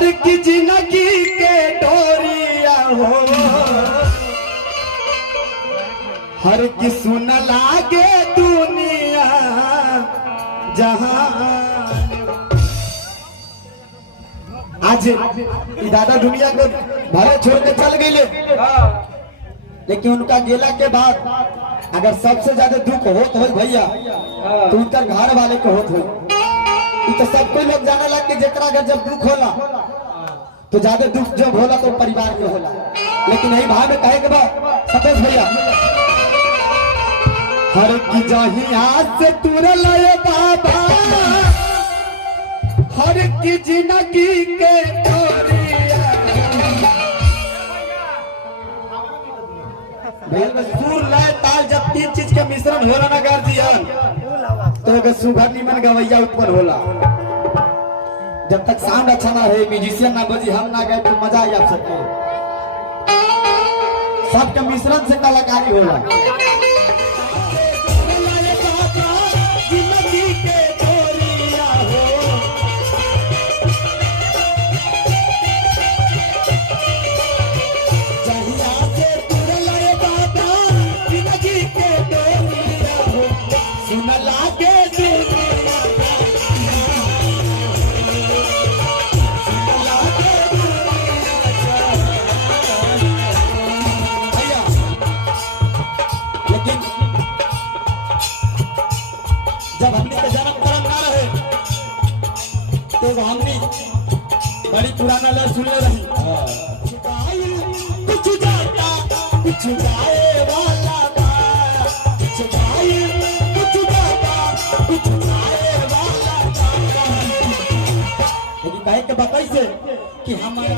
हर की जिंदगी के डोरिया हो, हर की सुन लागे दुनिया जहां। आज दादा दुनिया को भले छोड़ के चल गए, लेकिन उनका गेला के बाद अगर सबसे ज्यादा दुख होत हो भैया तो उनका घर वाले को होत हो। तो सबको लोग जाने लग कि जेकरा अगर जब दुख होला तो ज्यादा दुख जब होला तो परिवार में होला। लेकिन यही भाव में कहे के बाद सतेज भैया, हर की जाही आज से तुर लाए बाबा, हर की जिंदगी के सुर लय ताल जब तीन चीज के मिश्रण हो रहा ना गार्जियन तो एक सुघर निमन गवैया उत्पन्न होला। जब तक साउंड अच्छा ना रहे, म्यूजिशियन ना बजी, हम ना गए तो मजा आई आप सबको। सबके मिश्रण से कलाकारी होला। जब हमने का जन्म कर्म ना रहे तो हमने बड़ी पुराना लय सुने रही, कुछ जाता कुछ जाए वाला, कुछ जाए कुछ जाता कुछ जाए वाला। लेकिन कहे के बताइए कि हमारा